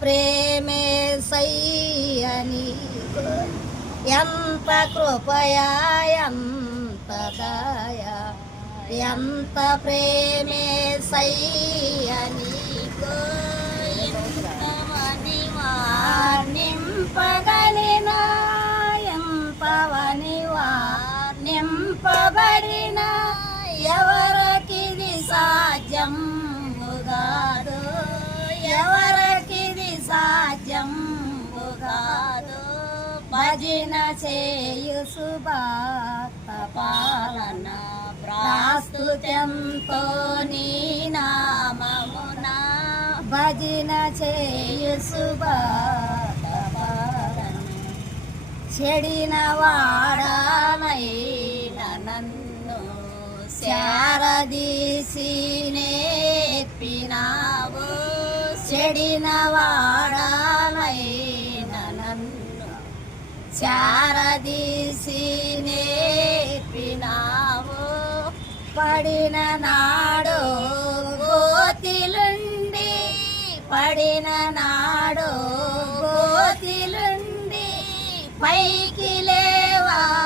ప్రేమే సయ్యని ఎంత కృపయా ఎంత దయా. ఎంత ప్రేమే సయ్యని నింపగలిన ఎంతవని నింపబడిన ఎవరికిది సాధ్యం భజన చేయు సుభాత పాలన ప్రాస్తుత్యంతో నీ నామమున. భజన చేయు సుభాత పాలన. చెడిన వాడమై నన్ను శారదీసి నేర్పినావు. చెడిన వాడ శారదీసి నేర్పినావు పడిన నాడు గోతిలుండి పడిన నాడు గోతిలుండి పైకి లేవాదీసినావు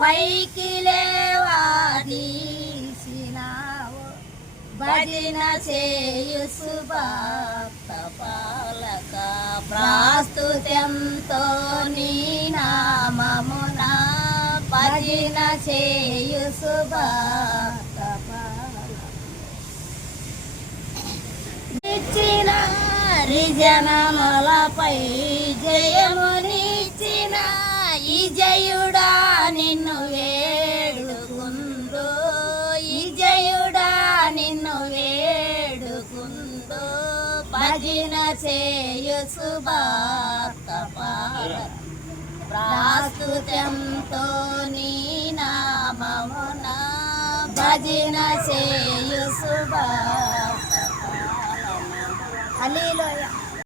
పైకి లేవాదీసినావు భజన చేయు సుభాప్త ప్రాస్తుత్యంతో నీ నామమున పదిన చేయు సుభక్త పాలక ఇచ్చిన రిజనములపై జయమునిచ్చిన ఈ జయుడా భజన చేయు సుభాత ప్రాస్తుత్యంతో నీ నామమున భజన చేయు సుభాత హలీలోయ